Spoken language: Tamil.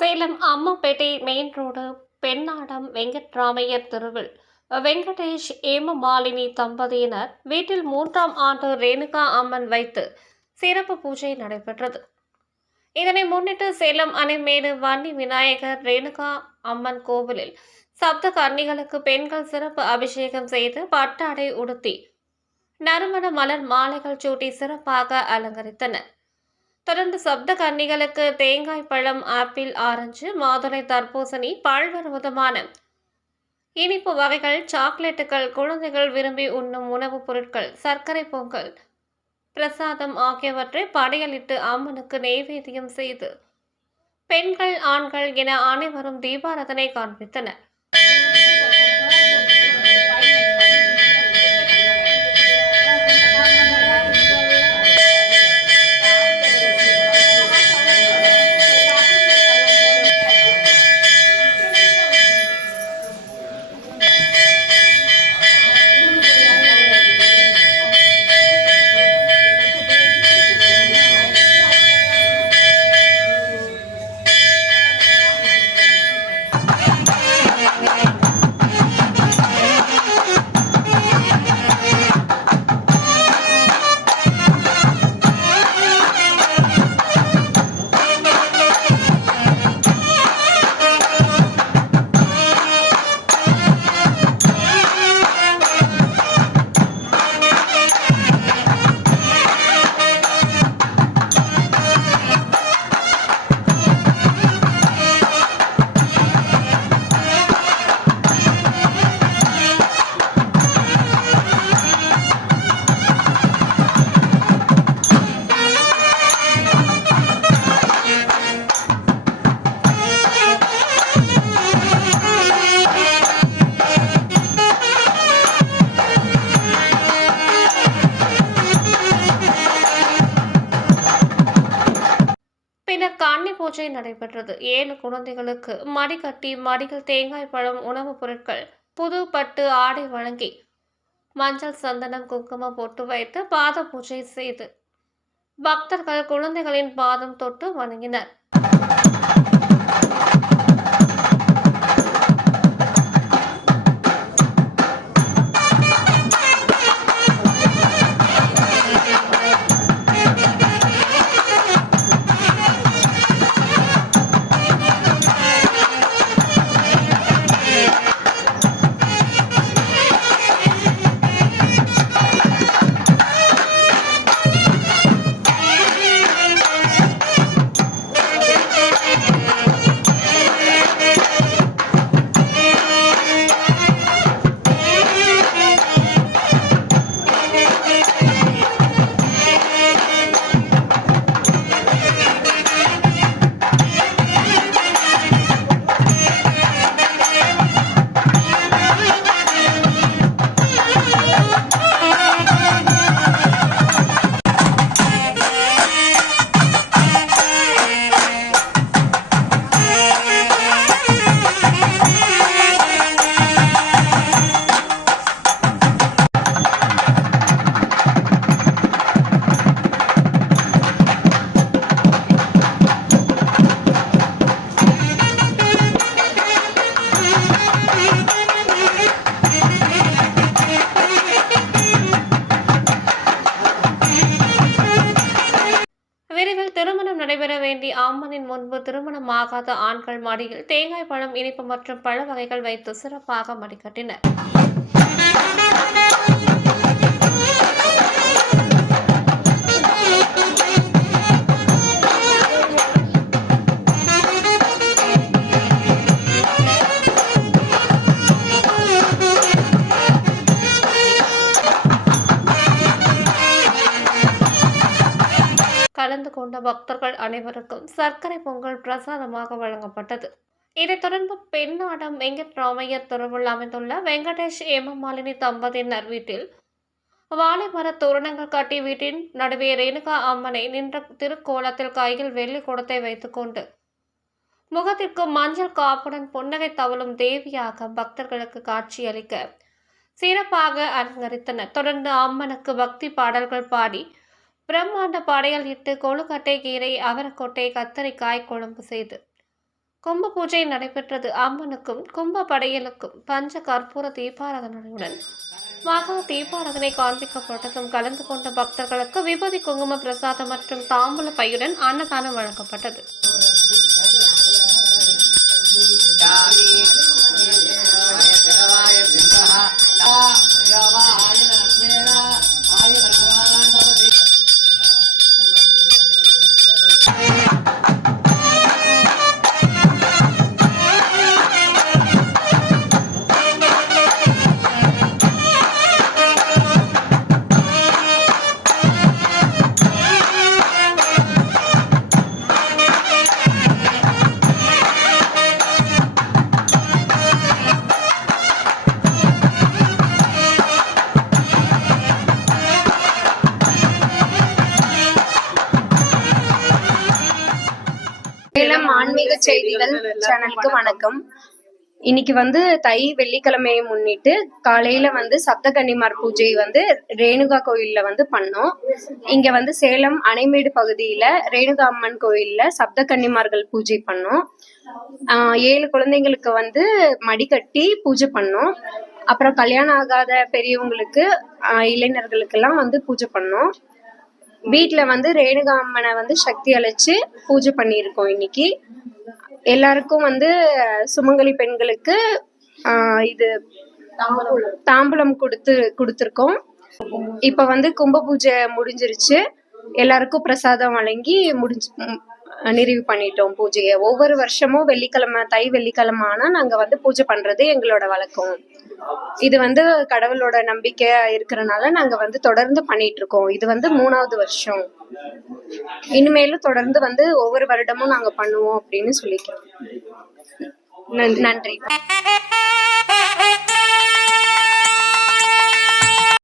சேலம் அம்மாப்பேட்டை மெயின் ரோடு பெண்ணாடம் வெங்கட்ராமையர் தெருவில் வெங்கடேஷ் ஏமமாலினி தம்பதியினர் வீட்டில் 3ஆம் ஆண்டு ரேணுகா அம்மன் வைத்து சிறப்பு பூஜை நடைபெற்றது. இதனை முன்னிட்டு சேலம் அணைமேடு வன்னி விநாயகர் ரேணுகா அம்மன் கோவிலில் சப்த கன்னிகளுக்கு பெண்கள் சிறப்பு அபிஷேகம் செய்து பட்டாடை உடுத்தி நறுமண மலர் மாலைகள் சூட்டி சிறப்பாக அலங்கரித்தனர். தொடர்ந்து சப்த கன்னிகளுக்கு தேங்காய் பழம், ஆப்பிள், ஆரஞ்சு, மாதுளை, தர்பூசணி, பல்வேறு விதமான இனிப்பு வகைகள், சாக்லேட்டுகள், குழந்தைகள் விரும்பி உண்ணும் உணவுப் பொருட்கள், சர்க்கரை பொங்கல், பிரசாதம் ஆகியவற்றை படையலிட்டு அம்மனுக்கு நெய்வேத்தியம் செய்து பெண்கள், ஆண்கள் என அனைவரும் தீபாராதனை காண்பித்தனர். பின்னர் கன்னி பூஜை நடைபெற்றது. 7 குழந்தைகளுக்கு மடி கட்டி மடியில் தேங்காய் பழம், உணவுப் பொருட்கள், புது பட்டு ஆடை வழங்கி மஞ்சள், சந்தனம், குங்குமம் பொட்டு வைத்து பாத பூஜை செய்து பக்தர்கள் குழந்தைகளின் பாதம் தொட்டு வணங்கினர். திருமணம் நடைபெற வேண்டிய அம்மனின் முன்பு திருமணமாகாத ஆண்கள் மடியில் தேங்காய் பழம், இனிப்பு மற்றும் பழ வகைகள் வைத்து சிறப்பாக மடிக்கட்டினர். கலந்து கொண்ட பக்தர்கள் அனைவருக்கும் சர்க்கரை பொங்கல் பிரசாதமாக வழங்கப்பட்டது. இதைத் தொடர்ந்து பெண்ணாடம் வெங்கட்ராமையர் தெருவில் அமைந்துள்ள வெங்கடேஷ் ஏமமாலினி தம்பதியினர் வீட்டில் வாழை மர தோரணங்கள் கட்டி வீட்டின் நடுவே ரேணுகா அம்மனை நின்ற திருக்கோலத்தில் கையில் வெள்ளி குடத்தை வைத்துக் கொண்டு முகத்திற்கு மஞ்சள் காப்புடன் புன்னகை தவழும் தேவியாக பக்தர்களுக்கு காட்சியளிக்க சிறப்பாக அலங்கரித்தனர். தொடர்ந்து அம்மனுக்கு பக்தி பாடல்கள் பாடி பிரம்மாண்ட படையல் இட்டு கொழுக்கட்டை, கீரை, அவரக்கொட்டை, கத்தரிக்காய் குழம்பு செய்து கும்ப பூஜை நடைபெற்றது. அம்மனுக்கும் கும்ப படையலுக்கும் பஞ்ச கற்பூர தீபாராதனையுடன் மகா தீபாராதனை காண்பிக்கப்பட்டதும் கலந்து கொண்ட பக்தர்களுக்கு விபூதி குங்கும பிரசாதம் மற்றும் தாம்பூல பையுடன் அன்னதானம் வழங்கப்பட்டது. சேலம் ஆன்மீக செய்திகள் சேனலுக்கு வணக்கம். இன்னைக்கு தை வெள்ளிக்கிழமையை முன்னிட்டு காலையில சப்தகன்னிமார் பூஜை ரேணுகா கோயில்ல பண்ணோம். இங்க சேலம் அணைமேடு பகுதியில ரேணுகா அம்மன் கோயில்ல சப்தகன்னிமார்கள் பூஜை பண்ணோம். 7 குழந்தைங்களுக்கு மடி கட்டி பூஜை பண்ணோம். அப்புறம் கல்யாணம் ஆகாத பெரியவங்களுக்கு இளைஞர்களுக்கெல்லாம் பூஜை பண்ணோம். வீட்டுல ரேணுகா அம்மனை சக்தி அழைச்சு பூஜை பண்ணியிருக்கோம். இன்னைக்கு எல்லாருக்கும் சுமங்கலி பெண்களுக்கு இது தாம்பூலம் கொடுத்துருக்கோம். இப்ப கும்ப பூஜை முடிஞ்சிருச்சு. எல்லாருக்கும் பிரசாதம் வழங்கி நிறைவு பண்ணிட்டோம் பூஜையை. ஒவ்வொரு வருஷமும் வெள்ளிக்கிழமை தை வெள்ளிக்கிழமை ஆனா நாங்க பூஜை பண்றது எங்களோட வழக்கம். இது கடவுளோட நம்பிக்கையா இருக்கிறனால நாங்க தொடர்ந்து பண்ணிட்டு இருக்கோம். இது 3வது வருஷம். இனிமேலும் தொடர்ந்து ஒவ்வொரு வருடமும் நாங்க பண்ணுவோம் அப்படின்னு சொல்லிக்கிறோம். நன்றி.